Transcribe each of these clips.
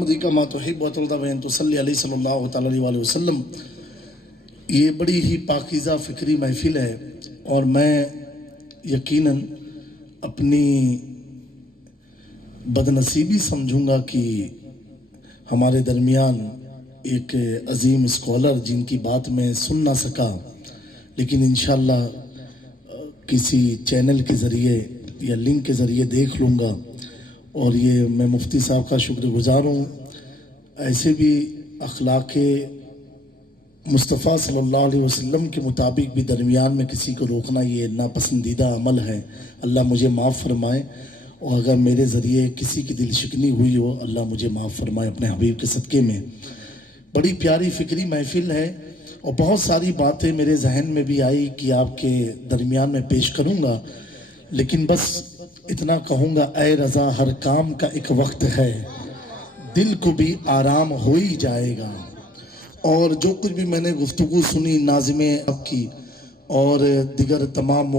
ما تحب وترضى بأن تصلي علیہ صلی اللہ تعالی علیہ وسلم۔ یہ بڑی ہی پاکیزہ فکری محفل ہے اور میں یقیناً اپنی بدنصیبی سمجھوں گا کہ ہمارے درمیان ایک عظیم اسکالر جن کی بات میں سن نہ سکا، لیکن انشاءاللہ کسی چینل کے ذریعے یا لنک کے ذریعے دیکھ لوں گا، اور یہ میں مفتی صاحب کا شکر گزار ہوں۔ ایسے بھی اخلاق مصطفیٰ صلی اللہ علیہ وسلم کے مطابق بھی درمیان میں کسی کو روکنا یہ ناپسندیدہ عمل ہے۔ اللہ مجھے معاف فرمائے، اور اگر میرے ذریعے کسی کی دل شکنی ہوئی ہو، اللہ مجھے معاف فرمائے اپنے حبیب کے صدقے میں۔ بڑی پیاری فکری محفل ہے اور بہت ساری باتیں میرے ذہن میں بھی آئی کہ آپ کے درمیان میں پیش کروں گا، لیکن بس اتنا کہوں گا، اے رضا ہر کام کا ایک وقت ہے، دل کو بھی آرام ہو ہی جائے گا۔ اور جو کچھ بھی میں نے گفتگو سنی ناظم اب کی اور دیگر تمام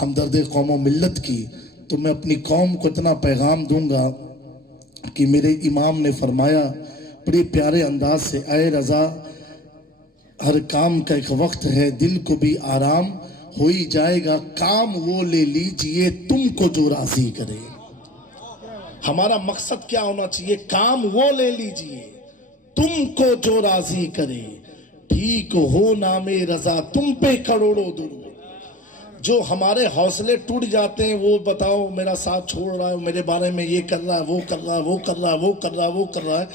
ہمدرد قوم و ملت کی، تو میں اپنی قوم کو اتنا پیغام دوں گا کہ میرے امام نے فرمایا بڑے پیارے انداز سے، اے رضا ہر کام کا ایک وقت ہے، دل کو بھی آرام ہو ہی جائے گا، کام وہ لے لیجئے تم کو جو راضی کرے۔ ہمارا مقصد کیا ہونا چاہیے؟ کام وہ لے لیجئے تم کو جو راضی کرے، ٹھیک ہو نام رضا تم پہ کروڑوں درود۔ جو ہمارے حوصلے ٹوٹ جاتے ہیں، وہ بتاؤ میرا ساتھ چھوڑ رہا ہے، میرے بارے میں یہ کر رہا ہے، وہ کر رہا ہے، وہ کر رہا ہے، وہ کر رہا ہے، وہ کر رہا ہے۔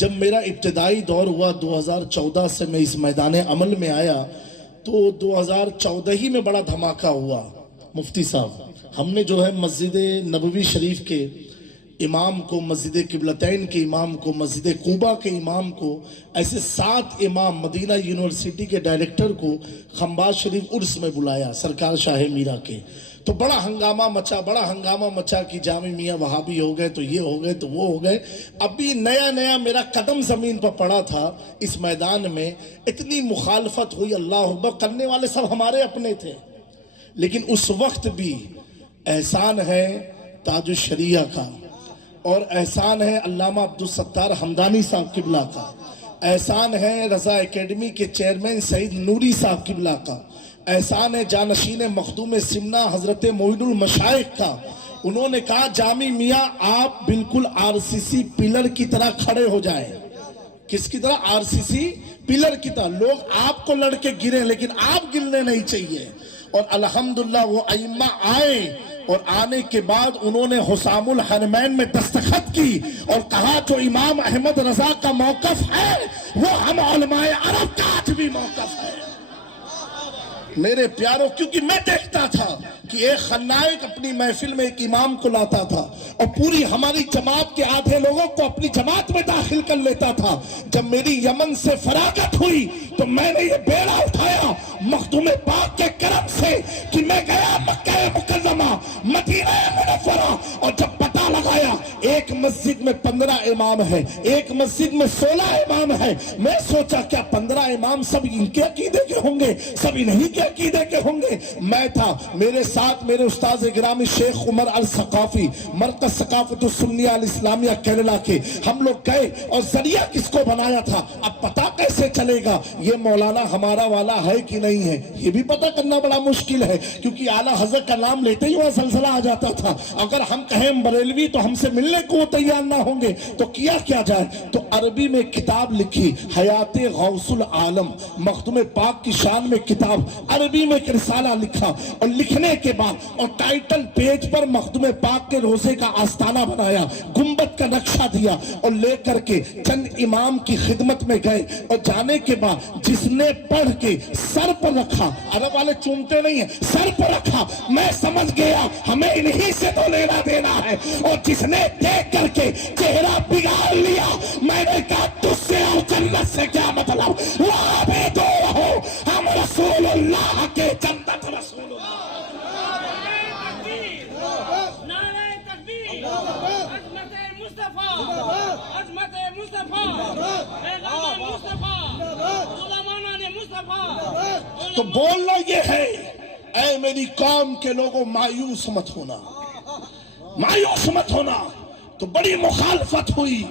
جب میرا ابتدائی دور ہوا 2014 سے میں اس میدان عمل میں آیا، تو 2014 ہی میں بڑا دھماکہ ہوا۔ مفتی صاحب ہم نے جو ہے مسجد نبوی شریف کے امام کو، مسجد قبلتین کے امام کو، مسجد قباء کے امام کو، ایسے 7 امام، مدینہ یونیورسٹی کے ڈائریکٹر کو خنباز شریف عرس میں بلایا سرکار شاہ میرا کے۔ تو بڑا ہنگامہ مچا کہ جامع میاں وہابی ہو گئے، تو یہ ہو گئے، تو وہ ہو گئے۔ ابھی نیا میرا قدم زمین پر پڑا تھا اس میدان میں، اتنی مخالفت ہوئی، اللہ اکبر، کرنے والے سب ہمارے اپنے تھے، لیکن اس وقت بھی احسان ہے تاج الشریعہ کا، اور احسان ہے علامہ عبدالستار حمدانی صاحب قبلہ کا، احسان ہے رضا اکیڈمی کے چیئرمین سعید نوری صاحب قبلہ کا، احسان ہے جانشین مخدوم سمنا حضرت معین المشائخ کا۔ انہوں نے کہا جامی میاں آپ بالکل RCC پلر کی طرح کھڑے ہو جائیں۔ کس کی طرح؟ RCC پلر کی طرح۔ لوگ آپ کو لڑ کے گریں لیکن آپ گرنے نہیں چاہیے۔ اور الحمدللہ وہ ائمہ آئے، اور آنے کے بعد انہوں نے حسام الحرمین میں دستخط کی اور کہا جو امام احمد رضا کا موقف ہے وہ ہم علماء عرب کا آج بھی موقف ہے۔ میرے پیاروں، کیونکہ میں دیکھتا تھا کہ ایک خنائق اپنی محفل میں ایک امام کو لاتا تھا اور پوری ہماری جماعت کے آدھے لوگوں کو اپنی جماعت میں داخل کر لیتا تھا۔ جب میری یمن سے فراغت ہوئی تو میں نے یہ بیڑا اٹھایا مخدوم پاک کے کرم سے کہ میں گیا مکہ مکرمہ، مدینہ منورہ، اور جب پتہ لگایا ایک مسجد میں 15 امام ہے، ایک مسجد میں 16 امام ہے، میں سوچا کیا 15 امام سب ان کے عقیدے کے ہوں گے، سب انہی کے عقیدے کے ہوں گے؟ میں تھا، میرے ساتھ میرے استاذ گرامی شیخ عمر الثقافی، مرکز ثقافت السنیہ الاسلامیہ کیرلا کے، ہم لوگ گئے اور ذریعہ کس کو بنایا تھا؟ اب پتہ کیسے چلے گا یہ مولانا ہمارا والا ہے کہ نہیں ہے؟ یہ بھی پتہ کرنا بڑا مشکل ہے، کیونکہ اعلیٰ حضرت کا نام لیتے ہی وہاں زلزلہ آ جاتا تھا۔ اگر ہم کہیں بریلوی تو ہم سے ملنے کو وہ تیار نہ ہوں گے، تو کیا جائے؟ تو عربی میں کتاب لکھی، حیات غوث العالم، مخدوم پاک کی شان میں کتاب، عربی میں ایک رسالہ لکھا، اور لکھنے کے بعد اور ٹائٹل پیج پر مخدوم پاک کے روزے کا آستانہ بنایا، گنبد کا نقشہ دیا، اور لے کر کے چند امام کی خدمت میں گئے، اور جانے کے بعد جس نے پڑھ کے سر پر رکھا، عرب والے چومتے نہیں ہیں، سر پر رکھا، میں سمجھ گیا ہمیں انہی سے تو لینا دینا ہے۔ اور جس نے دیکھ کر کے چہرہ بگاڑ لیا، میں نے کہا تجھ سے اور جنت سے کیا مطلب، وہاں بھی دو رہو، ہم رسول اللہ کے جنت رسول اللہ۔ تو بولنا یہ ہے، اے میری قوم کے لوگوں مایوس مت ہونا، مایوس مت ہونا۔ تو بڑی مخالفت ہوئی،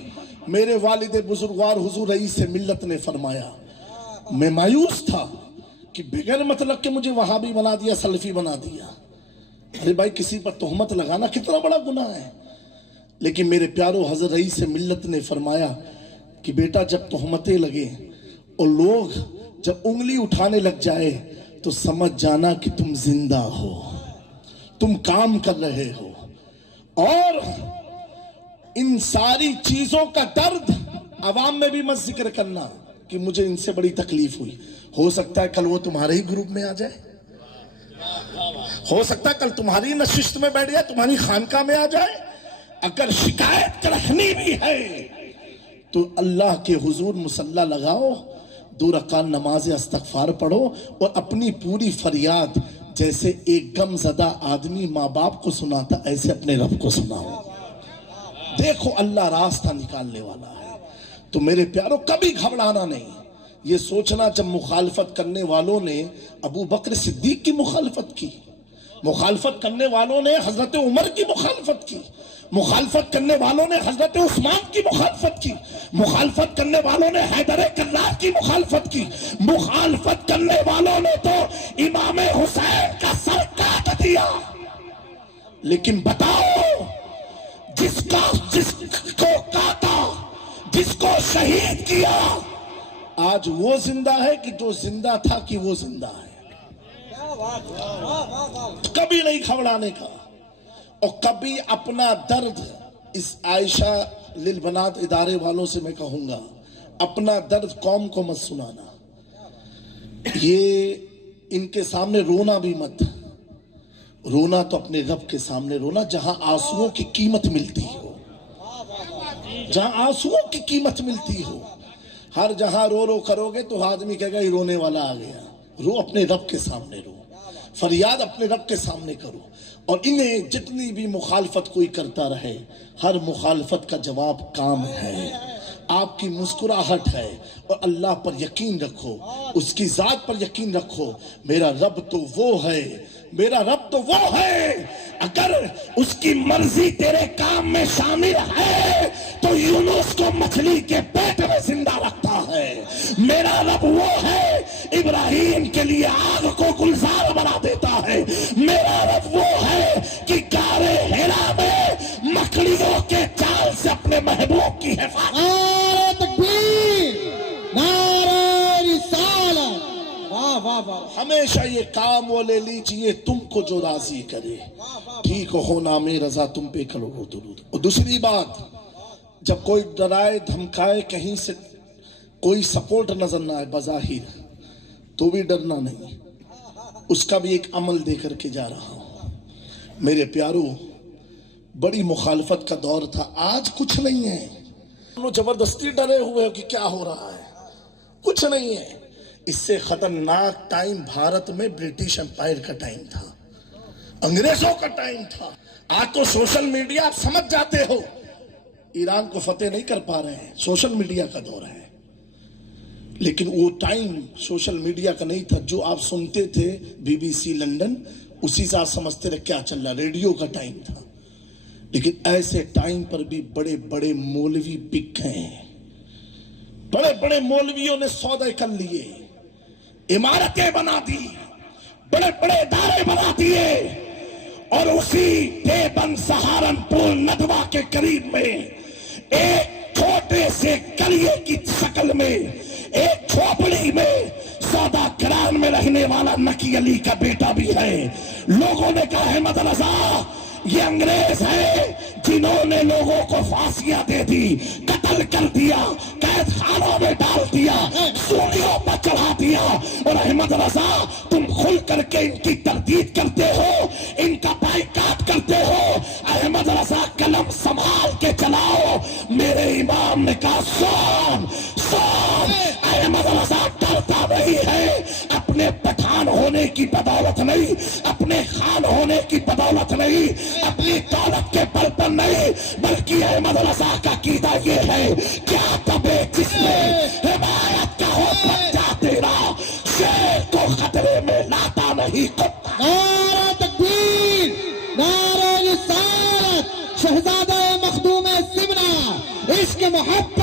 میرے والد بزرگوار حضور رئیس ملت نے فرمایا، میں مایوس تھا کہ بغیر مطلب کہ مجھے وہابی بنا دیا، سلفی بنا دیا۔ ارے بھائی، کسی پر تہمت لگانا کتنا بڑا گناہ ہے، لیکن میرے پیارو حضرت رئیس ملت نے فرمایا کہ بیٹا جب تہمتیں لگے اور لوگ جب انگلی اٹھانے لگ جائے تو سمجھ جانا کہ تم زندہ ہو، تم کام کر رہے ہو، اور ان ساری چیزوں کا درد عوام میں بھی مت ذکر کرنا کہ مجھے ان سے بڑی تکلیف ہوئی۔ ہو سکتا ہے کل وہ تمہارے ہی گروپ میں آ جائے، ہو سکتا ہے کل تمہاری نشست میں بیٹھ جائے، تمہاری خانقاہ میں آ جائے۔ اگر شکایت رکھنی بھی ہے تو اللہ کے حضور مصلی لگاؤ، 2 رکعت نماز استغفار پڑھو، اور اپنی پوری فریاد جیسے ایک غم زدہ آدمی ماں باپ کو سناتا ایسے اپنے رب کو سناؤ۔ دیکھو اللہ راستہ نکالنے والا ہے۔ تو میرے پیاروں، کبھی گھبرانا نہیں۔ یہ سوچنا جب مخالفت کرنے والوں نے ابو بکر صدیق کی مخالفت کی، مخالفت کرنے والوں نے حضرت عمر کی مخالفت کی، مخالفت کرنے والوں نے حضرت عثمان کی مخالفت کی، مخالفت کرنے والوں نے حیدر کرار کی مخالفت کی، مخالفت کرنے والوں نے تو امام حسین کا سر کاٹ دیا۔ لیکن بتاؤ، جس کو کاٹا، جس کو شہید کیا، آج وہ زندہ ہے کہ جو زندہ تھا کہ وہ زندہ ہے؟ کبھی نہیں گھبرانے کا، اور کبھی اپنا درد، اس عائشہ للبنات ادارے والوں سے میں کہوں گا، اپنا درد قوم کو مت سنانا۔ یہ ان کے سامنے رونا بھی مت، رونا تو اپنے رب کے سامنے رونا، جہاں آنسوؤں کی قیمت ملتی ہو، جہاں آنسوؤں کی قیمت ملتی ہو۔ ہر جہاں رو رو کرو گے تو آدمی کہے گا یہ رونے والا آ گیا۔ رو اپنے رب کے سامنے رو، فریاد اپنے رب کے سامنے کرو، اور انہیں جتنی بھی مخالفت کوئی کرتا رہے، ہر مخالفت کا جواب کام ہے، آپ کی مسکراہٹ ہے، اور اللہ پر یقین رکھو، اس کی ذات پر یقین رکھو۔ میرا رب تو وہ ہے، میرا رب تو وہ ہے، اگر اس کی مرضی تیرے کام میں شامل ہے تو یونس کو مچھلی کے پیٹ میں زندہ رکھتا ہے۔ میرا رب وہ ہے، ابراہیم کے لیے آگ کو گلزار بنا دیتا ہے۔ میرا رب وہ ہے کہ غارِ حرا میں مکڑیوں کے جال سے اپنے محبوب کی حفاظت۔ نعرہ تکبیر، نعرہ رسالت، واہ واہ واہ۔ ہمیشہ یہ کام وہ لے لیجئے تم کو جو راضی کرے، ٹھیک ہو نام رضا تم پہ کروڑوں درود۔ اور دوسری بات، جب کوئی ڈرائے دھمکائے، کہیں سے کوئی سپورٹ نظر نہ آئے بظاہر، تو بھی ڈرنا نہیں، اس کا بھی ایک عمل دے کر کے جا رہا ہوں۔ میرے پیارو، بڑی مخالفت کا دور تھا، آج کچھ نہیں ہے۔ زبردستی ڈرے ہوئے ہو کہ کیا ہو رہا ہے، کچھ نہیں ہے۔ اس سے خطرناک ٹائم بھارت میں برٹش امپائر کا ٹائم تھا، انگریزوں کا ٹائم تھا۔ آج تو سوشل میڈیا، آپ سمجھ جاتے ہو ایران کو فتح نہیں کر پا رہے ہیں، سوشل میڈیا کا دور ہے۔ لیکن وہ ٹائم سوشل میڈیا کا نہیں تھا، جو آپ سنتے تھے BBC لندن، اسی سے آپ سمجھتے رہے کیا چل رہا، ریڈیو کا ٹائم تھا۔ لیکن ایسے ٹائم پر بھی بڑے بڑے مولوی بک گئے، بڑے بڑے مولویوں نے سودے کر لیے، عمارتیں بنا دی، بڑے بڑے ادارے بنا دیے، اور اسی دیوبند سہارنپور ندوہ کے قریب میں ایک چھوٹے سے گلیے کی شکل میں، ایک جھوپڑی میں، سودا کران میں رہنے والا نکی علی کا بیٹا بھی ہے۔ لوگوں نے کہا احمد رضا یہ انگریز ہے جنہوں نے لوگوں کو پھانسیاں دے دی، قتل کر دیا، قید خانوں میں ڈال دیا، سولیوں پر چڑھا دیا، اور احمد رضا تم کھل کر کے ان کی تردید کرتے ہو، ان کا بائیکاٹ کرتے ہو۔ احمد رضا قلم سنبھال کے چلاؤ۔ میرے امام نے کہا سون سون۔ احمد رضا ڈرتا نہیں ہے، اپنے پٹھان ہونے کی بدولت نہیں، اپنے خان ہونے کی بدولت نہیں، اپنی دولت کے بل پر نہیں، بلکہ احمد رضا کا عقیدہ یہ ہے، کیا تبے جس میں حمایت کا ہو بچہ تیرا، شیر کو خطرے میں لاتا نہیں کتا۔ نعرہ تکبیر، نعرہ رسالت، شہزادہ مخدوم زمرہ، عشق محبت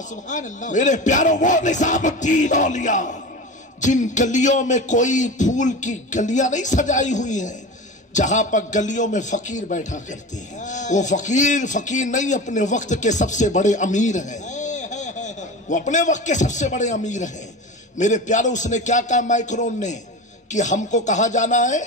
واہ سبحان اللہ میرے پیاروں وہ نظام الدین اولیاء جن گلیوں میں کوئی پھول کی گلیاں نہیں سجائی ہوئی ہیں، جہاں پر گلیوں میں فقیر بیٹھا کرتے ہیں، وہ فقیر نہیں، اپنے وقت کے سب سے بڑے امیر ہیں، وہ اپنے وقت کے سب سے بڑے امیر ہیں۔ میرے پیاروں اس نے کیا کہا مائکرون نے کہ ہم کو کہاں جانا ہے؟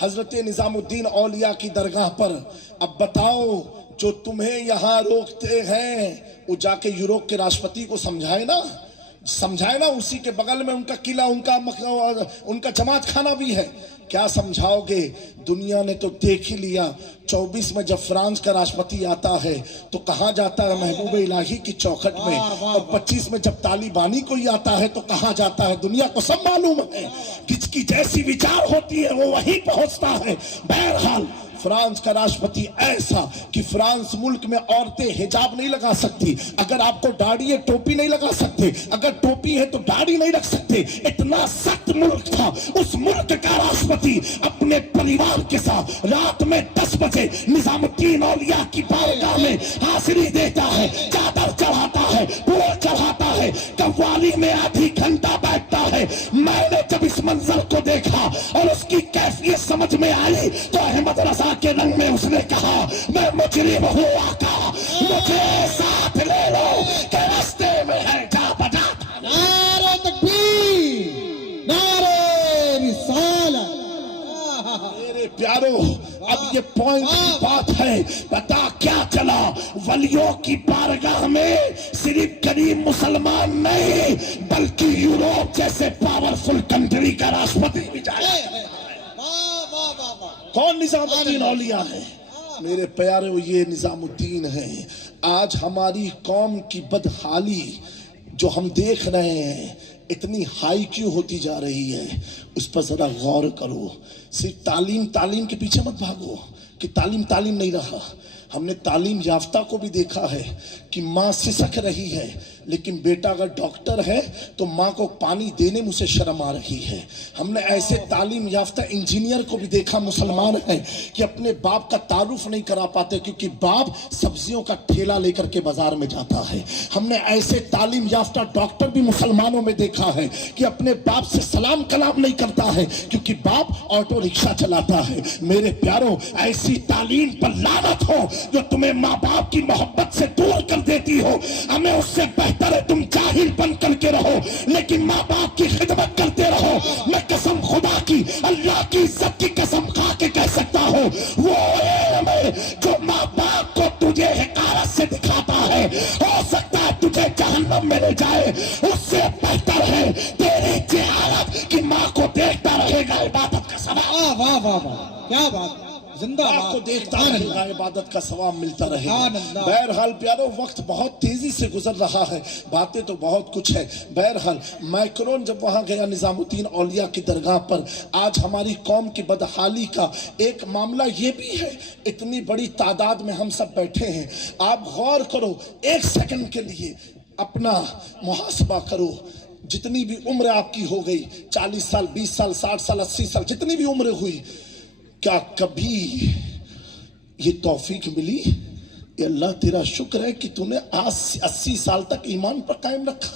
حضرت نظام الدین اولیاء کی درگاہ پر۔ اب بتاؤ جو تمہیں یہاں روکتے ہیں وہ جا کے یوروپ کے راشٹرپتی کو سمجھائے نا، اسی کے بغل میں ان کا قلعہ، ان کا جماعت خانہ بھی ہے، کیا سمجھاؤ گے؟ دنیا نے تو دیکھ ہی لیا۔ 24 میں جب فرانس کا راشٹرپتی آتا ہے تو کہاں جاتا ہے؟ محبوب الہی کی چوکھٹ میں، اور 25 میں جب طالبانی کوئی آتا ہے تو کہاں جاتا ہے؟ دنیا کو سب معلوم ہے، کس کی جیسی وچار ہوتی ہے وہ وہیں پہنچتا ہے۔ بہرحال فرانس کا راشٹرپتی ایسا کہ فرانس ملک میں عورتیں حجاب نہیں لگا سکتی، اگر آپ کو داڑھی ہے ٹوپی نہیں لگا سکتے، اگر ٹوپی ہے تو داڑھی نہیں رکھ سکتے، اتنا سخت ملک تھا۔ اس ملک کا راشٹرپتی اپنے پریوار کے ساتھ رات میں 10 بجے نظام الدین اولیاء کی بارگاہ میں حاضری دیتا ہے، چادر چڑھاتا ہے، پھول چڑھاتا ہے، قوالی میں آدھی گھنٹہ بیٹھتا ہے۔ میں نے جب اس منظر کو دیکھا اور اس کی کیفیت سمجھ میں آئی تو احمد رضا کے رنگ میں اس نے کہا میں مجرم ہوں آقا، مجھے ساتھ لے لو کہ راستے میں ہے جا بجا۔ نعرہ تکبیر، نعرہ رسالت۔ میرے پیارو اب یہ پوائنٹ کی بات ہے، پتا کیا چلا؟ ولیوں کی بارگاہ میں صرف غریب مسلمان نہیں بلکہ یوروپ جیسے پاورفل کنٹری کا راشٹرپتی بھی جائے۔ کون نظام الدین اولیاء ہے؟ میرے پیارے یہ نظام الدین ہے۔ آج ہماری قوم کی بدحالی جو ہم دیکھ رہے ہیں اتنی ہائی کیوں ہوتی جا رہی ہے، اس پر ذرا غور کرو۔ صرف تعلیم کے پیچھے مت بھاگو کہ تعلیم نہیں رہا۔ ہم نے تعلیم یافتہ کو بھی دیکھا ہے کہ ماں سسک رہی ہے لیکن بیٹا اگر ڈاکٹر ہے تو ماں کو پانی دینے میں اسے شرم آ رہی ہے۔ ہم نے ایسے تعلیم یافتہ انجینئر کو بھی دیکھا مسلمان ہیں کہ اپنے باپ کا تعارف نہیں کرا پاتے کیونکہ باپ سبزیوں کا ٹھیلا لے کر کے بازار میں جاتا ہے۔ ہم نے ایسے تعلیم یافتہ ڈاکٹر بھی مسلمانوں میں دیکھا ہے کہ اپنے باپ سے سلام کلام نہیں کرتا ہے کیونکہ باپ آٹو رکشہ چلاتا ہے۔ میرے پیاروں ایسی تعلیم پر لعنت ہو جو تمہیں ماں باپ کی محبت سے دور کر دیتی ہو۔ ہمیں اس سے بہتر ہے تم جاہل بن کر کے رہو لیکن ماں باپ کی خدمت کرتے رہو۔ میں قسم خدا کی، اللہ کی عزت کی قسم کھا کے کہہ سکتا ہوں وہ علم ہے جو ماں باپ کو تجھے حقارت سے دکھاتا ہے ہو سکتا ہے تجھے جہنم میں لے جائے، اس سے بہتر ہے تیری جہالت کہ ماں کو دیکھتا رہے گا عبادت کا ثواب۔ واہ واہ واہ کیا بات، زندہ آپ کو دیکھتا رہے گا عبادت کا ثواب ملتا رہے گا۔ بہرحال پیارو وقت بہت تیزی سے گزر رہا ہے، باتیں تو بہت کچھ ہے۔ بہرحال مائکرون جب وہاں گیا نظام الدین اولیاء کی درگاہ پر، آج ہماری قوم کی بدحالی کا ایک معاملہ یہ بھی ہے، اتنی بڑی تعداد میں ہم سب بیٹھے ہیں، آپ غور کرو ایک سیکنڈ کے لیے اپنا محاسبہ کرو، جتنی بھی عمر آپ کی ہو گئی، 40 سال 20 سال 60 سال 80 سال جتنی بھی عمر ہوئی، کیا کبھی یہ توفیق ملی اے اللہ تیرا شکر ہے کہ تو نے 80 سال تک ایمان پر قائم رکھا؟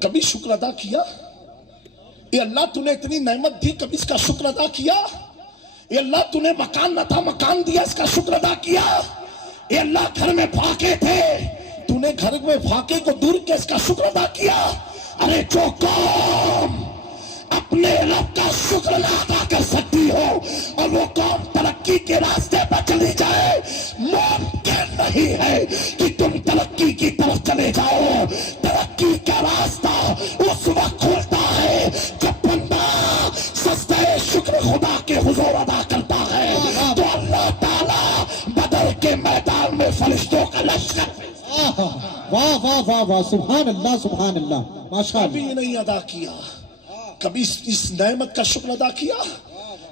کبھی شکر ادا کیا؟ اے اللہ تو نے اتنی نعمت دی کبھی اس کا شکر ادا کیا؟ اے اللہ تو نے مکان نہ تھا مکان دیا اس کا شکر ادا کیا؟ اے اللہ گھر میں پھاکے تھے تو نے گھر میں پھاکے کو دور کیا اس کا شکر ادا کیا؟ ارے جو قوم اپنے رب کا شکر ادا کر سکتی ہو اور وہ قوم ترقی کے راستے پر چلی جائے، ممکن نہیں ہے کہ تم ترقی کی طرف چلے جاؤ۔ ترقی کا راستہ اس وقت کھلتا ہے جب بندہ سجدہ شکر خدا کے حضور ادا کرتا ہے تو اللہ تعالی بدر کے میدان میں فرشتوں کا لشکر۔ واہ واہ واہ واہ سبحان اللہ سبحان اللہ ماشاء کبھی اللہ۔ نہیں ادا کیا، کبھی اس نعمت کا شکر ادا کیا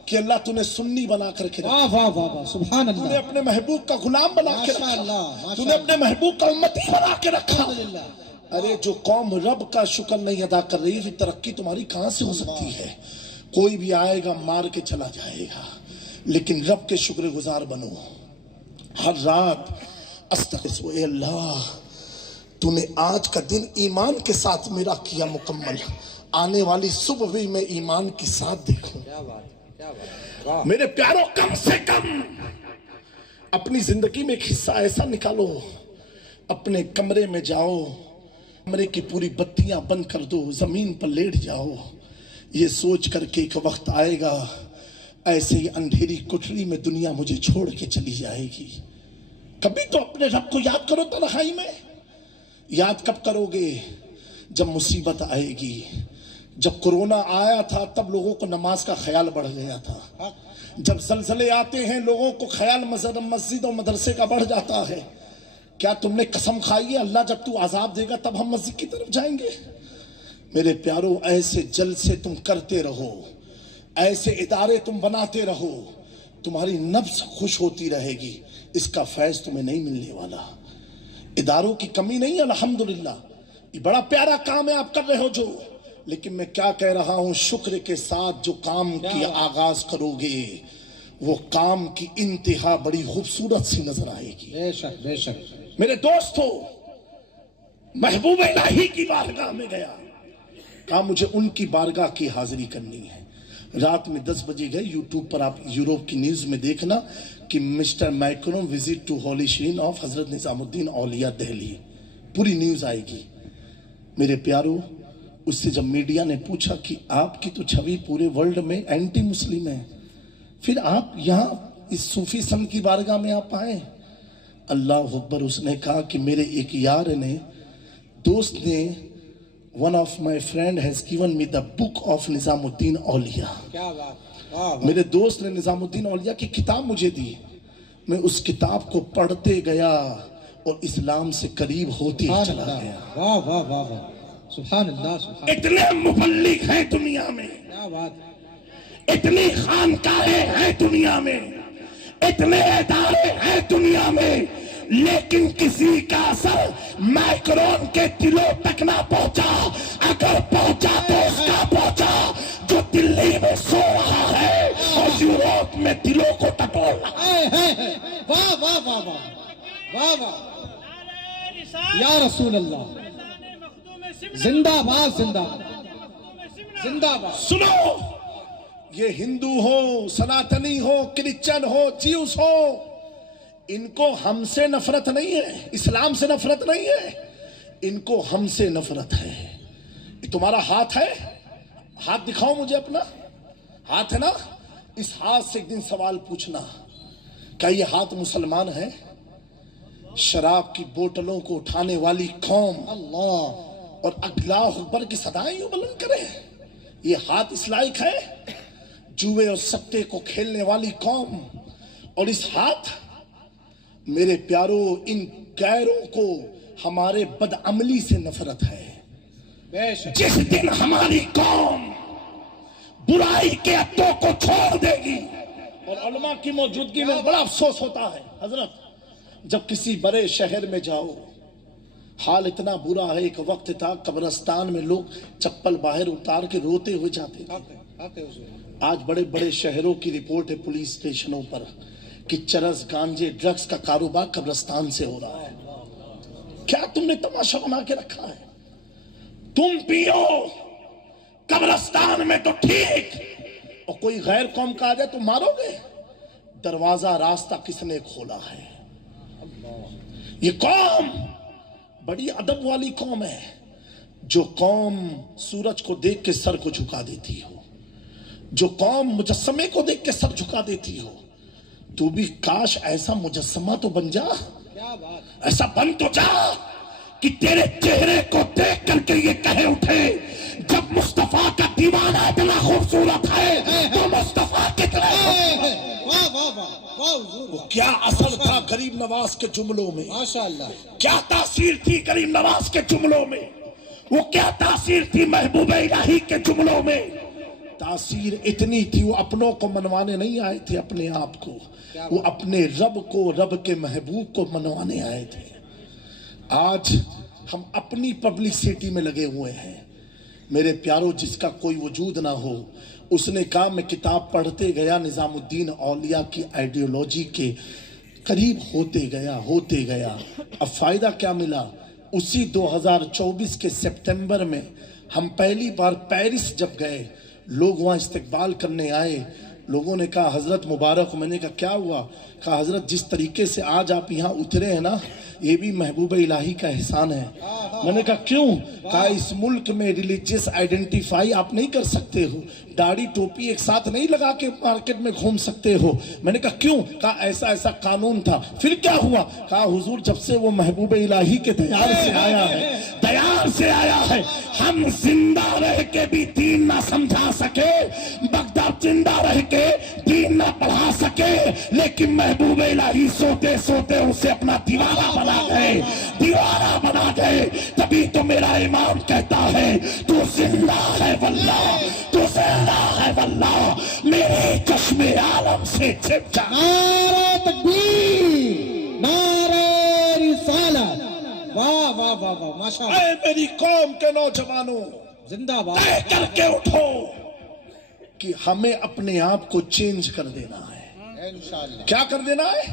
کہ اللہ تو نے سنی بنا کر کے رکھا، واہ واہ واہ واہ سبحان تو نے اللہ اپنے محبوب کا غلام بنا کے ماشاء رکھا، اللہ، تو نے اپنے محبوب کا امتی بنا کے رکھا۔ ارے جو قوم رب کا شکر نہیں ادا کر رہی پھر ترقی تمہاری کہاں سے ہو سکتی ہے؟ کوئی بھی آئے گا مار کے چلا جائے گا، لیکن رب کے شکر گزار بنو۔ ہر رات استغفر، اے اللہ تو نے آج کا دن ایمان کے ساتھ میرا کیا مکمل، آنے والی صبح بھی میں ایمان کے ساتھ دیکھوں۔ میرے پیاروں، کم سے کم اپنی زندگی میں ایک حصہ ایسا نکالو، اپنے کمرے میں جاؤ، کمرے کی پوری بتیاں بند کر دو، زمین پر لیٹ جاؤ، یہ سوچ کر کے ایک وقت آئے گا ایسے ہی اندھیری کٹری میں دنیا مجھے چھوڑ کے چلی جائے گی۔ کبھی تو اپنے رب کو یاد کرو تنہائی میں۔ یاد کب کرو گے؟ جب مصیبت آئے گی۔ جب کرونا آیا تھا تب لوگوں کو نماز کا خیال بڑھ گیا تھا۔ جب زلزلے آتے ہیں لوگوں کو خیال مسجد اور مدرسے کا بڑھ جاتا ہے۔ کیا تم نے قسم کھائی ہے اللہ جب تو عذاب دے گا تب ہم مسجد کی طرف جائیں گے؟ میرے پیاروں، ایسے جلسے تم کرتے رہو، ایسے ادارے تم بناتے رہو، تمہاری نفس خوش ہوتی رہے گی، اس کا فیض تمہیں نہیں ملنے والا۔ اداروں کی کمی نہیں ہے الحمدللہ، یہ بڑا پیارا کام ہے آپ کر رہے ہو جو، لیکن میں کیا کہہ رہا ہوں، شکر کے ساتھ جو کام کی آغاز کرو گے وہ کام کی انتہا بڑی خوبصورت سی نظر آئے گی۔ بے شک بے شک۔ میرے دوستو، محبوب الہی کی بارگاہ میں گیا، کہا مجھے ان کی بارگاہ کی حاضری کرنی ہے۔ رات میں 10 بجے گئے، یوٹیوب پر آپ یوروپ کی نیوز میں دیکھنا کہ mister Macron visit to holy shrine of حضرت نظام الدین اولیاء دہلی، پوری نیوز آئے گی۔ میرے پیارو، اس سے جب میڈیا نے پوچھا کہ آپ کی تو چھوی پورے ورلڈ میں اینٹی مسلم ہے، پھر آپ یہاں اس صوفی سنت کی بارگاہ میں آپ آئے؟ اللہ اکبر، اس نے کہا کہ میرے ایک یار نے، دوست نے، one of my friend has given me the book of نظام الدین اولیاء۔ کیا بات! میرے دوست نے نظام الدین اولیاء کی کتاب مجھے دی، میں اس کتاب کو پڑھتے گیا اور اسلام سے قریب ہوتے چلا گیا۔ واہ واہ واہ واہ، سبحان اللہ سبحان اللہ۔ اتنے مبلغ ہیں دنیا میں، کیا بات! اتنی خانقاہیں ہیں دنیا میں، اتنے ادارے ہیں دنیا میں، لیکن کسی کا اثر مائکرون کے دلوں تک نہ پہنچا۔ اگر پہنچا تو اس کا پہنچا جو دلی میں سو رہا ہے اور یوروپ میں دلوں کو ٹٹول رہا ہے۔ واہ واہ واہ واہ واہ واہ، یا رسول اللہ، زندہ باد زندہ باد زندہ باد۔ سنو، یہ ہندو ہو، سناتنی ہو، کرسچن ہو، جیوس ہو، ان کو ہم سے نفرت نہیں ہے، اسلام سے نفرت نہیں ہے، ان کو ہم سے نفرت ہے۔ تمہارا ہاتھ ہے، ہاتھ دکھاؤ مجھے اپنا ہاتھ، ہے نا؟ اس ہاتھ سے ایک دن سوال پوچھنا، کیا یہ ہاتھ مسلمان ہے؟ شراب کی بوتلوں کو اٹھانے والی قوم اللہ اور اللہ اکبر کی صدائیں یوں بلند کرے، یہ ہاتھ اس لائق ہے؟ جوئے اور سٹے کو کھیلنے والی قوم، اور اس ہاتھ، میرے پیارو، ان غیروں کو ہمارے بدعملی سے نفرت ہے۔ بے شک۔ جس دن ہماری قوم برائی کے عدوں کو چھوڑ دے گی، اور علماء کی موجودگی میں بڑا افسوس ہوتا ہے حضرت، جب کسی بڑے شہر میں جاؤ، حال اتنا برا ہے، ایک وقت تھا قبرستان میں لوگ چپل باہر اتار کے روتے ہوئے جاتے تھے۔ آج بڑے بڑے شہروں کی رپورٹ ہے پولیس اسٹیشنوں پر کہ چرس، گانجے، ڈرگز کا کاروبار قبرستان سے ہو رہا ہے۔ کیا تم نے تماشا بنا کے رکھا ہے؟ تم پیو قبرستان میں تو ٹھیک، اور کوئی غیر قوم کا آ جائے تو مارو گے؟ دروازہ راستہ کس نے کھولا ہے؟ یہ قوم بڑی ادب والی قوم ہے، جو قوم سورج کو دیکھ کے سر کو جھکا دیتی ہو، جو قوم مجسمے کو دیکھ کے سر جھکا دیتی ہو، تو بھی کاش ایسا مجسمہ تو بن جا، ایسا بن تو جا کہ تیرے چہرے کو دیکھ کر کے یہ کہے اٹھے، جب مصطفیٰ کا دیوانہ اتنا خوبصورت ہے تو مصطفیٰ کتنا وہ کیا اثر تھا غریب نواز کے جملوں میں، ماشاءاللہ، کیا تاثیر تھی غریب نواز کے جملوں میں، وہ کیا تاثیر تھی محبوب الہی کے جملوں میں۔ تاثیر اتنی تھی، وہ اپنوں کو منوانے نہیں آئے تھے اپنے آپ کو، وہ اپنے رب کو، رب کے محبوب کو منوانے آئے تھے۔ آج ہم اپنی پبلسٹی میں لگے ہوئے ہیں۔ میرے پیارو، جس کا کوئی وجود نہ ہو، اس نے کہا میں کتاب پڑھتے گیا، نظام الدین اولیاء کی آئیڈیالوجی کے قریب ہوتے گیا۔ اب فائدہ کیا ملا؟ اسی 2024 کے سپٹمبر میں ہم پہلی بار پیرس جب گئے، لوگ وہاں استقبال کرنے آئے، لوگوں نے کہا حضرت مبارک ہو۔ میں نے کہا کیا ہوا؟ کہا حضرت جس طریقے سے آج آپ یہاں اترے ہیں نا، یہ بھی محبوب الہی کا احسان ہے۔ میں نے کہا کیوں؟ کہا اس ملک میں ریلیجیس آئیڈینٹیفائی آپ نہیں کر سکتے ہو، داڑھی ٹوپی ایک ساتھ نہیں لگا کے مارکیٹ میں گھوم سکتے ہو۔ میں نے کہا کیوں؟ کہا ایسا ایسا قانون تھا۔ پھر کیا ہوا؟ کہا حضور جب سے وہ محبوب الہی کے دیار سے آیا ہے، دیار سے آیا ہے، ہم زندہ رہ کے بھی دین نہ سمجھا سکے، بغداد زندہ رہ کے دین نہ پڑھا سکے، لیکن محبوب الہی سوتے سوتے اسے اپنا دیوارہ بنا گئے، دیوارہ بنا گئے۔ تبھی تو میرا امام کہتا ہے تو زندہ ہے واللہ، تو زندہ ہے واللہ، میرے چشم عالم سے چھپ جا۔ نعرہ تکبیر، نعرہ رسالت، واہ واہ واہ واہ، ماشاءاللہ۔ اے میری قوم کے نوجوانوں، زندہ باد، طے کر کے اٹھو کہ ہمیں اپنے آپ کو چینج کر دینا ہے۔ انشاءاللہ کیا کر دینا ہے؟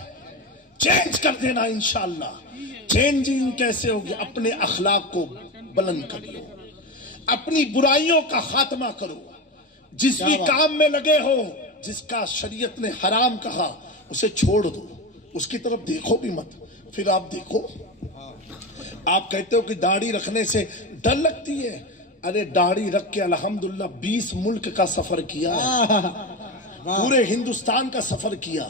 چینج کر دینا انشاءاللہ۔ چینجنگ کیسے ہوگی؟ اپنے اخلاق کو بلند کر لو، اپنی برائیوں کا خاتمہ کرو، جس بھی کام میں لگے ہو، جس کا شریعت نے حرام کہا اسے چھوڑ دو، اس کی طرف دیکھو بھی مت۔ پھر آپ دیکھو، آپ کہتے ہو کہ داڑھی رکھنے سے ڈر لگتی ہے، ارے داڑھی رکھ کے الحمدللہ 20 ملک کا سفر کیا ہے، پورے ہندوستان کا سفر کیا،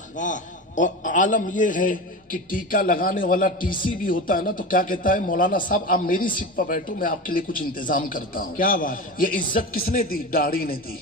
اور عالم یہ ہے کہ ٹیکہ لگانے والا ٹی سی بھی ہوتا ہے نا، تو کیا کہتا ہے مولانا صاحب آپ میری سیٹ پر بیٹھو، میں آپ کے لیے کچھ انتظام کرتا ہوں۔ کیا بات؟ یہ عزت کس نے دی؟ داڑھی نے دی۔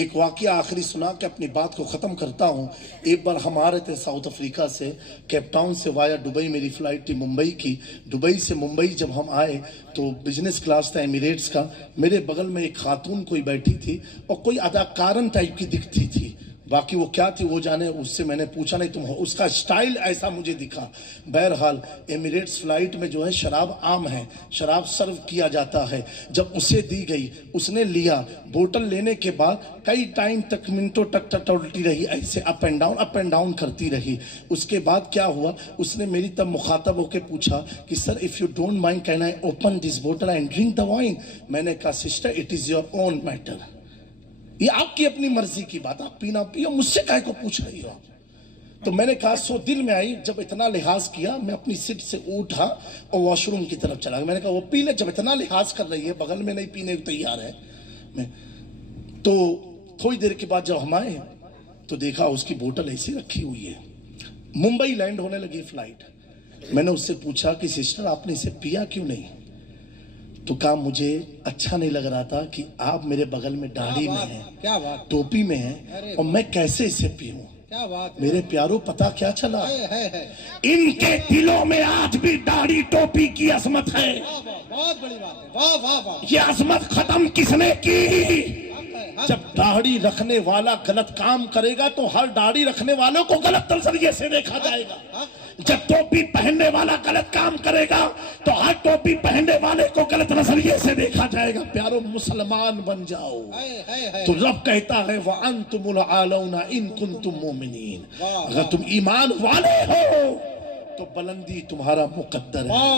ایک واقعہ آخری سنا کے اپنی بات کو ختم کرتا ہوں۔ ایک بار ہم آ رہے تھے ساؤتھ افریقہ سے، کیپ ٹاؤن سے وایا دبئی، میری فلائٹ تھی ممبئی کی۔ دبئی سے ممبئی جب ہم آئے تو بزنس کلاس تھا ایمریٹس کا، میرے بغل میں ایک خاتون کوئی بیٹھی تھی اور کوئی اداکارن ٹائپ کی دکھتی تھی، باقی وہ کیا تھی وہ جانے، اس سے میں نے پوچھا نہیں تم ہو، اس کا سٹائل ایسا مجھے دکھا۔ بہرحال ایمریٹس فلائٹ میں جو ہے شراب عام ہے، شراب سرو کیا جاتا ہے۔ جب اسے دی گئی، اس نے لیا، بوٹل لینے کے بعد کئی ٹائم تک منٹوں تک ٹٹولتی رہی، ایسے اپ اینڈ ڈاؤن کرتی رہی۔ اس کے بعد کیا ہوا، اس نے میری طرف مخاطب ہو کے پوچھا کہ sir if you don't mind can I open this bottle and drink the wine? میں نے کہا sister it is your own matter, یہ آپ کی اپنی مرضی کی بات، آپ پینا پیو، مجھ سے کاہے کو پوچھ رہی ہو؟ تو میں نے کہا سو دل میں آئی، جب اتنا لحاظ کیا میں اپنی سیٹ سے اٹھا اور واش روم کی طرف چلا گیا۔ میں نے کہا وہ پی لے، جب اتنا لحاظ کر رہی ہے، بغل میں نہیں پینے کو تیار ہے۔ تو تھوڑی دیر کے بعد جب ہم آئے تو دیکھا اس کی بوٹل ایسی رکھی ہوئی ہے۔ ممبئی لینڈ ہونے لگی فلائٹ، میں نے اس سے پوچھا کہ سسٹر آپ نے اسے پیا کیوں نہیں؟ تو کہا مجھے اچھا نہیں لگ رہا تھا کہ آپ میرے بغل میں داڑھی میں ہیں، کیا بات، ٹوپی میں ہیں، اور میں کیسے اسے پیوں؟ کیا بات، میرے پیاروں پتہ کیا چلا؟ ہے ان کے دلوں میں آج بھی داڑھی ٹوپی کی عظمت ہے۔ بہت بڑی بات ہے، واہ واہ واہ۔ یہ عظمت ختم کس نے کی؟ جب داڑھی رکھنے والا غلط کام کرے گا تو ہر داڑھی رکھنے والوں کو غلط نظریے سے دیکھا جائے گا۔ جب ٹوپی پہننے والا غلط کام کرے گا تو ہر ٹوپی پہننے والے کو غلط نظریے سے دیکھا جائے گا۔ پیارو مسلمان بن جاؤ، تو رب کہتا ہے وَأَنْتُمُ الْعَالَوْنَ إِن كُنْتُم مُؤْمِنِينَ، اگر تم ایمان والے ہو تو بلندی تمہارا مقدر ہے،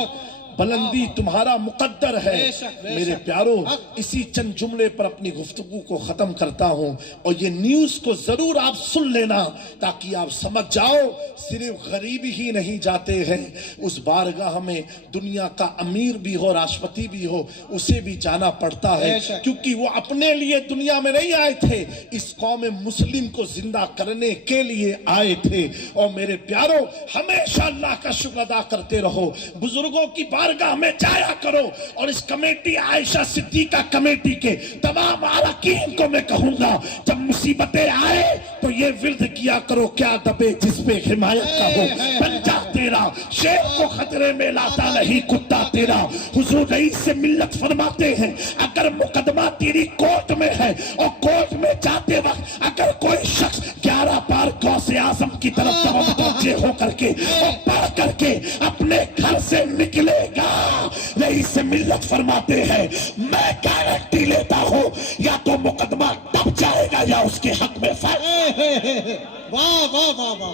بلندی تمہارا مقدر ہے۔ میرے پیارو اسی چند جملے پر اپنی گفتگو کو ختم کرتا ہوں، اور یہ نیوز کو ضرور آپ سن لینا تاکہ آپ سمجھ جاؤ صرف غریب ہی نہیں جاتے ہیں، اس بارگاہ میں دنیا کا امیر بھی ہو، راشٹرپتی بھی ہو، اسے بھی جانا پڑتا ہے، کیونکہ وہ اپنے لیے دنیا میں نہیں آئے تھے، اس قوم مسلم کو زندہ کرنے کے لیے آئے تھے۔ اور میرے پیارو ہمیشہ اللہ کا شکر ادا کرتے رہو، بزرگوں کی بارگاہ میں جایا کرو، اور اس کمیٹی عائشہ صدیقہ کمیٹی کے تمام اراکین کو میں کہوں گا جب مصیبتیں آئے تو یہ ورد کیا کرو، کیا دبے جس پہ حمایت کا ہو، بنجا تیرا شیر کو خطرے میں لاتا نہیں کتا تیرا۔ حضور رئیس سے ملت فرماتے ہیں اگر مقدمہ تیری کورٹ میں ہے اور کورٹ میں جاتے وقت اگر کوئی شخص 11 بار غوث اعظم کی طرف متوجہ ہو کر کے اور پڑھ کر کے اپنے گھر سے نکلے گا، رئیس سے ملت فرماتے ہیں میں گارنٹی لیتا ہوں یا تو مقدمہ دب جائے گا یا اس کے حق میں فیصلہ۔ واہ واہ واہ واہ،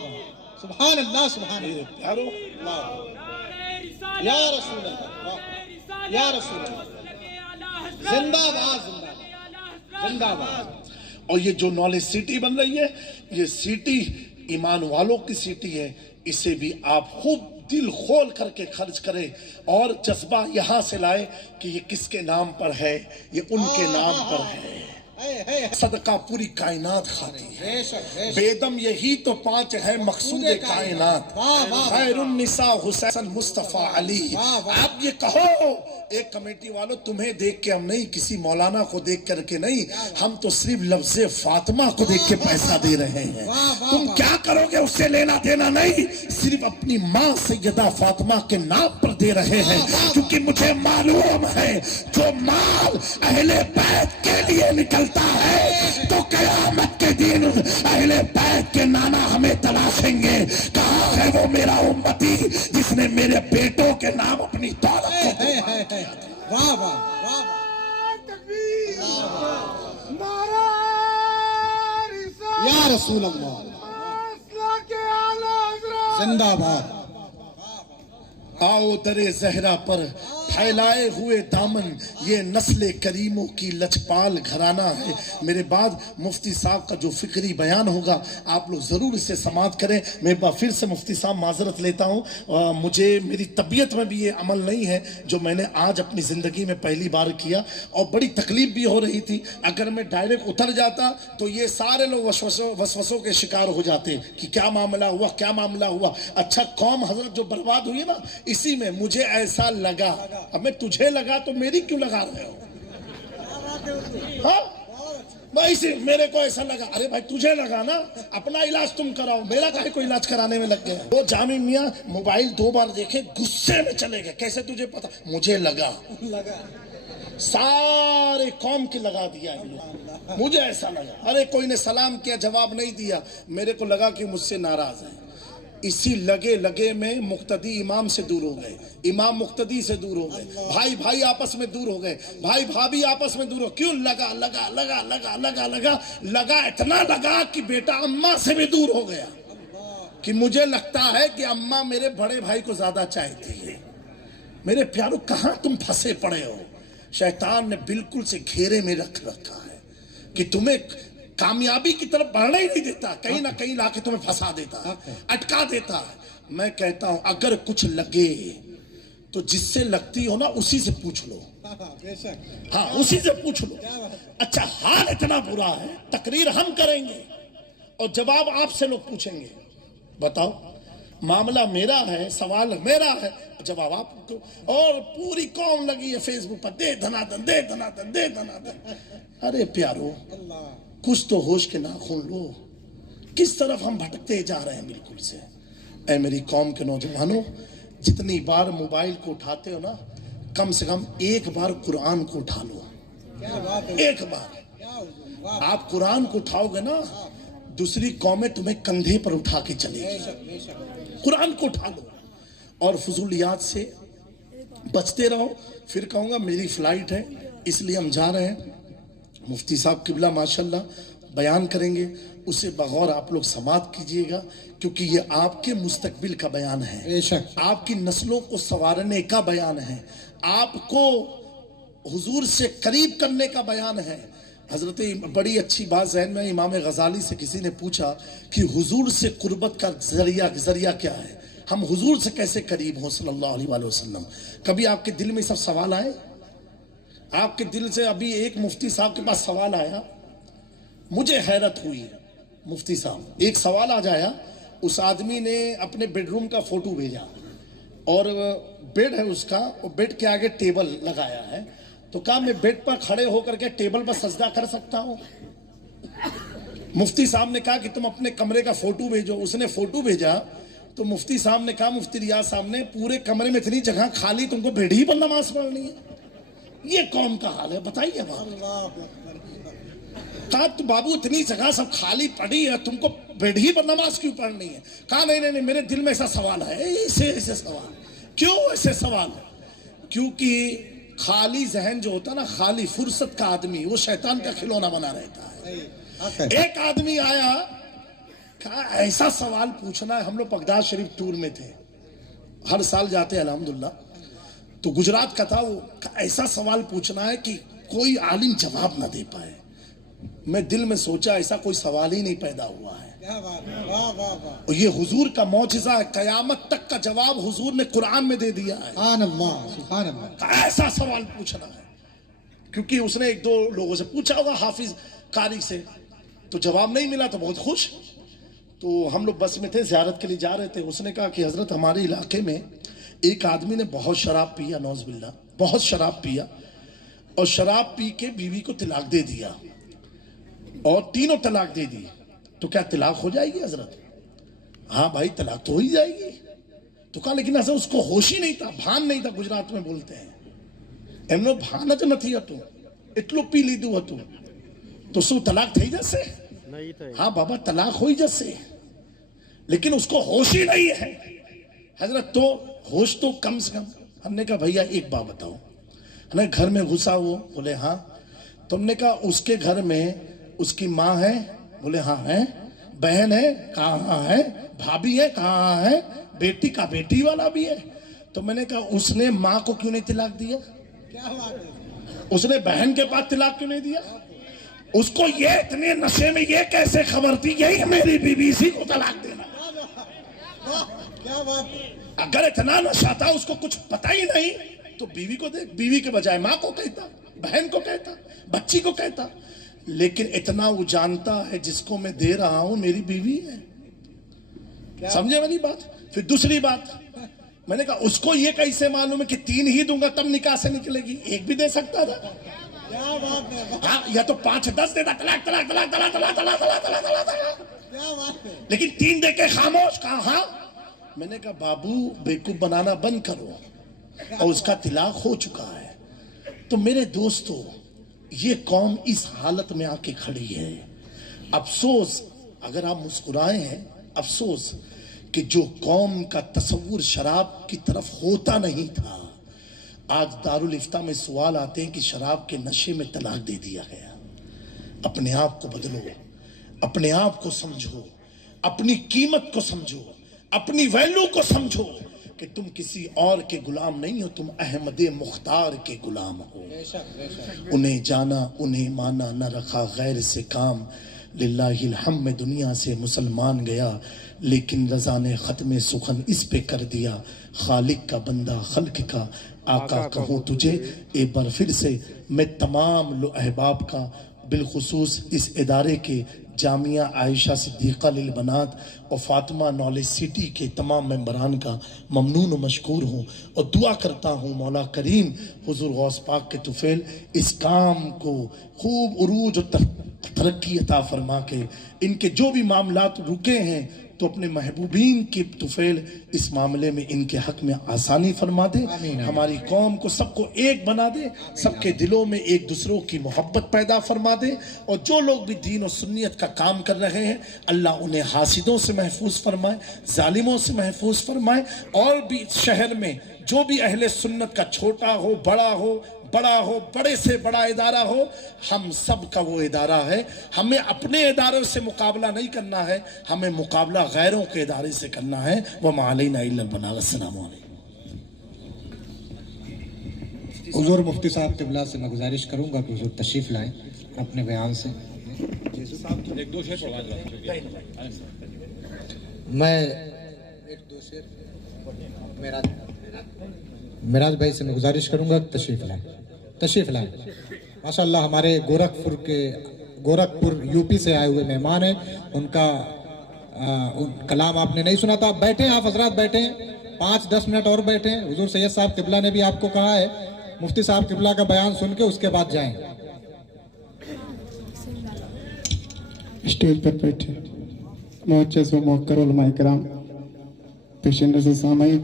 سبحان اللہ سبحان اللہ، پیارو یا رسول اللہ، یا رسول اللہ زندہ باد زندہ باد. اور یہ جو نالج سٹی بن رہی ہے یہ سٹی ایمان والوں کی سٹی ہے. اسے بھی آپ خوب دل کھول کر کے خرچ کریں اور جذبہ یہاں سے لائے کہ یہ کس کے نام پر ہے, یہ ان کے نام پر ہے. صدقہ پوری کائنات کھاتی ہے. بیدم یہی تو 5 ہے مقصود کائنات. خیر النساء حسین مصطفیٰ علی. آپ یہ کہو ایک کمیٹی والوں تمہیں دیکھ کے ہم نہیں, کسی مولانا کو دیکھ کر کے نہیں, ہم تو صرف لفظ فاطمہ کو دیکھ کے پیسہ دے رہے ہیں. تم کیا کرو گے اس سے لینا دینا نہیں, صرف اپنی ماں سیدہ فاطمہ کے نام پر دے رہے ہیں. کیونکہ مجھے معلوم ہے جو مال اہل بیت کے لیے نکلتا ہے تو قیامت کے دن اہل بیت کے نانا ہمیں تلاشیں گے. کہاں ہے وہ میرا امتی جس نے میرے بیٹوں کے نام اپنی دولت کو قربان کیا؟ واہ واہ یا رسول اللہ زندہ باد. آؤ در زہرا پر پھیلائے ہوئے دامن, یہ نسل کریموں کی لچپال گھرانہ ہے. میرے بعد مفتی صاحب کا جو فکری بیان ہوگا آپ لوگ ضرور اسے سماعت کریں. میں پھر سے مفتی صاحب معذرت لیتا ہوں, مجھے میری طبیعت میں بھی یہ عمل نہیں ہے جو میں نے آج اپنی زندگی میں پہلی بار کیا, اور بڑی تکلیف بھی ہو رہی تھی. اگر میں ڈائریکٹ اتر جاتا تو یہ سارے لوگ وسوسوں کے شکار ہو جاتے کہ کیا معاملہ ہوا کیا معاملہ ہوا. اچھا قوم حضرت جو برباد ہوئی نا, اسی میں مجھے ایسا لگا. اب میں تجھے لگا تو میری کیوں لگا رہے ہو؟ ہاں بھائی سے میرے کو ایسا لگا, ارے بھائی تجھے لگا نا, اپنا علاج تم کراؤ, میرا کہیں کو علاج کرانے میں لگ گیا. وہ جامع میاں موبائل 2 بار دیکھے غصے میں چلے گئے. کیسے تجھے پتا؟ مجھے لگا. سارے قوم کی لگا دیا مجھے ایسا لگا. ارے کوئی نے سلام کیا جواب نہیں دیا, میرے کو لگا کہ مجھ سے ناراض ہے. اسی لگے میں مقتدی امام سے دور ہو گئے, امام مقتدی سے دور ہو گئے, بھائی بھائی آپس میں دور ہو گئے, بھائی بھابھی آپس میں دور ہو. کیوں؟ لگا اتنا لگا کہ بیٹا اماں سے بھی دور ہو گیا. کہ مجھے لگتا ہے کہ اماں میرے بڑے بھائی کو زیادہ چاہتی ہے. میرے پیارو کہاں تم پھنسے پڑے ہو؟ شیطان نے بالکل سے گھیرے میں رکھ رکھا ہے کہ تمہیں کامیابی کی طرف بڑھنا ہی نہیں دیتا, کہیں نہ کہیں لا کے تمہیں پھنسا دیتا ہے, اٹکا دیتا ہے. میں کہتا ہوں اگر کچھ لگے تو جس سے لگتی ہو نا اسی سے پوچھ لو. ہاں اسی سے پوچھ لو. اچھا حال اتنا برا ہے, تقریر ہم کریں گے اور جواب آپ سے لوگ پوچھیں گے. بتاؤ معاملہ میرا ہے, سوال میرا ہے, جواب آپ کو. اور پوری قوم لگی ہے فیس بک پر دے دھنادن دے دھنادن دے دھنادن. ارے پیارو کچھ تو ہوش کے ناخن لو, کس طرف ہم بھٹکتے جا رہے ہیں بالکل سے. اے میری قوم کے نوجوانوں, جتنی بار موبائل کو اٹھاتے ہو نا, کم سے کم ایک بار قرآن کو اٹھا لو. ایک بار آپ قرآن کو اٹھاؤ گے نا, دوسری قومیں تمہیں کندھے پر اٹھا کے چلے گی. قرآن کو اٹھا لو اور فضولیات سے بچتے رہو. پھر کہوں گا میری فلائٹ ہے اس لیے ہم جا رہے ہیں. مفتی صاحب قبلہ ماشاءاللہ بیان کریں گے, اسے بغور آپ لوگ سماعت کیجئے گا, کیونکہ یہ آپ کے مستقبل کا بیان ہے, آپ کی نسلوں کو سنوارنے کا بیان ہے, آپ کو حضور سے قریب کرنے کا بیان ہے. حضرت بڑی اچھی بات ذہن میں, امام غزالی سے کسی نے پوچھا کہ حضور سے قربت کا ذریعہ کیا ہے, ہم حضور سے کیسے قریب ہوں صلی اللہ علیہ وآلہ وسلم. کبھی آپ کے دل میں سب سوال آئے؟ آپ کے دل سے ابھی ایک مفتی صاحب کے پاس سوال آیا, مجھے حیرت ہوئی. مفتی صاحب ایک سوال آ جایا, اس آدمی نے اپنے بیڈ روم کا فوٹو بھیجا اور بیڈ ہے اس کا, اور بیڈ کے آگے ٹیبل لگایا ہے, تو کہا میں بیڈ پر کھڑے ہو کر کے ٹیبل پر سجدہ کر سکتا ہوں. مفتی صاحب نے کہا کہ تم اپنے کمرے کا فوٹو بھیجو. اس نے فوٹو بھیجا تو مفتی صاحب نے کہا, مفتی ریاض صاحب نے, پورے کمرے میں اتنی جگہ خالی, تم کو بیڈ ہی پر نماز پڑھنی ہے. یہ قوم کا حال ہے, بتائیے بابا. کہا تو بابو اتنی جگہ سب خالی پڑی ہے, تم کو بیڈ ہی پر نماز کیوں پڑھنی ہے؟ کہا نہیں میرے دل میں ایسا سوال ہے. ایسے سوال کیوں؟ ایسے سوال کیونکہ خالی ذہن جو ہوتا نا, خالی فرصت کا آدمی, وہ شیطان کا کھلونا بنا رہتا ہے. ایک آدمی آیا, کہا ایسا سوال پوچھنا ہے. ہم لوگ بغداد شریف ٹور میں تھے, ہر سال جاتے ہیں الحمدللہ. تو گجرات کا تھا، وہ ایسا سوال پوچھنا ہے کہ کوئی عالم جواب نہ دے پائے. میں دل میں سوچا ایسا کوئی سوال ہی نہیں پیدا ہوا ہے. اور یہ حضور کا معجزہ ہے، قیامت تک کا جواب حضور نے قرآن میں دے دیا ہے. سبحان اللہ سبحان اللہ. ایسا سوال پوچھنا ہے، کیونکہ اس نے ایک دو لوگوں سے پوچھا ہوگا، حافظ قاری سے، تو جواب نہیں ملا تو بہت خوش. تو ہم لوگ بس میں تھے، زیارت کے لیے جا رہے تھے. اس نے کہا کہ حضرت ہمارے علاقے میں ایک آدمی نے بہت شراب پیا، نعوذ باللہ بہت شراب پیا، اور شراب پی کے بیوی کو طلاق دے دیا اور تینوں طلاق دے دی. تو کیا طلاق ہو جائے گی حضرت؟ ہاں بھائی طلاق تو ہو ہی جائے گی. تو کہا لیکن حضرت اس کو ہوش ہی نہیں تھا، بھان نہیں تھا. گجرات میں بولتے ہیں ایمنو بھان جو نتھی ہتو اتلو پی لیدو ہتو تو سو طلاق تھی جیسے. ہاں بابا طلاق ہوئی جیسے، لیکن اس کو ہوش ہی نہیں ہے حضرت. تو ہوش تو کم سے کم. ہم نے کہا بھیا ایک بات بتاؤ، ہم نے گھر میں گھسا وہ، بولے ہاں. تو ہم نے کہا اس کے گھر میں اس کی ماں ہے؟ بولے ہاں ہے. بہن ہے؟ کہاں ہے. بھابھی ہے؟ کہاں ہے. بیٹی کا بیٹی والا بھی ہے. تو میں نے کہا اس نے ماں کو کیوں نہیں طلاق دیا؟ اس نے بہن کے پاس طلاق کیوں نہیں دیا؟ اس کو یہ اتنے نشے میں یہ کیسے خبر تھی یہی میری بیوی اسی کو طلاق دینا؟ اگر اتنا نشہ تھا اس کو کچھ پتہ ہی نہیں تو بیوی کو دیکھ، بیوی کے بجائے ماں کو کہتا، بہن کو کہتا، بچی کو کہتا. لیکن اتنا وہ جانتا ہے جس کو میں دے رہا ہوں میری بیوی ہے. سمجھے میری بات؟ پھر دوسری بات میں نے کہا اس کو یہ کیسے معلوم ہے کہ 3 ہی دوں گا تب نکاح سے نکلے گی؟ 1 بھی دے سکتا تھا. ہاں یا تو 5-10 دیتا، طلاق طلاق طلاق طلاق طلاق طلاق طلاق طلاق طلاق، لیکن 3 دے کے خاموش. کہا ہاں. میں نے کہا بابو بیوقوف بنانا بند کرو، اور اس کا طلاق ہو چکا ہے. تو میرے دوستو یہ قوم اس حالت میں آ کے کھڑی ہے. افسوس اگر آپ مسکرائے ہیں، افسوس کہ جو قوم کا تصور شراب کی طرف ہوتا نہیں تھا، آج دارالفتہ میں سوال آتے ہیں کہ شراب کے نشے میں طلاق دے دیا گیا. اپنے آپ کو بدلو، اپنے آپ کو سمجھو، اپنی قیمت کو سمجھو، اپنی ویلیو کو سمجھو کہ تم کسی اور کے غلام نہیں ہو، تم احمد مختار کے غلام ہو. انہیں جانا انہیں مانا، نہ رکھا غیر سے کام. للہ الحمد میں دنیا سے مسلمان گیا، لیکن رضا نے ختم سخن اس پہ کر دیا. خالق کا بندہ خلق کا آقا کہوں تجھے اے بار پھر سے. میں تمام لو احباب کا، بالخصوص اس ادارے کے جامعہ عائشہ صدیقہ للبنات اور فاطمہ نالج سٹی کے تمام ممبران کا ممنون و مشکور ہوں، اور دعا کرتا ہوں مولا کریم حضور غوث پاک کے طفیل اس کام کو خوب عروج و ترقی عطا فرما کے ان کے جو بھی معاملات رکے ہیں تو اپنے محبوبین کی طفیل اس معاملے میں ان کے حق میں آسانی فرما دے. ہماری قوم کو سب کو ایک بنا دے، سب کے دلوں میں ایک دوسروں کی محبت پیدا فرما دے. اور جو لوگ بھی دین و سنیت کا کام کر رہے ہیں اللہ انہیں حاسدوں سے محفوظ فرمائے، ظالموں سے محفوظ فرمائے. اور بھی شہر میں جو بھی اہل سنت کا چھوٹا ہو بڑا ہو، بڑے سے بڑا ادارہ ہو، ہم سب کا وہ ادارہ ہے. ہمیں اپنے اداروں سے مقابلہ نہیں کرنا ہے، ہمیں مقابلہ غیروں کے ادارے سے کرنا ہے. وَمَا عَلَيْنَا إِلَّا الْبَلَاغُ. السلام علیکم. حضور مفتی صاحب قبلہ سے میں گزارش کروں گا کہ حضور تشریف لائیں اپنے بیان سے. میں ایک دو شعر میراج بھائی سے میں گزارش کروں گا تشریف لائیں. ماشاءاللہ ہمارے گورکھپور یو پی سے آئے ہوئے مہمان ہیں. ان کا کلام آپ نے نہیں سنا تھا. بیٹھیں آپ حضرات، بیٹھیں 5-10 منٹ اور بیٹھیں. حضور سید صاحب قبلہ نے بھی آپ کو کہا ہے مفتی صاحب قبلہ کا بیان سن کے اس کے بعد جائیں. اسٹیج پر بیٹھے معزز و موقر علماء کرام، پیش نظر سامعین،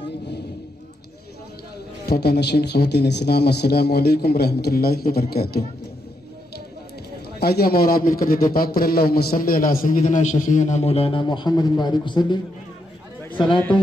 پردہ نشین خواتین اسلام، السلام علیکم ورحمۃ اللہ وبرکاتہ. آئیے ہم اور آپ مل کر درود پاک پر اللہم صلی علی سیدنا شفیعنا مولانا محمد وآلہ وسلم صلاتوں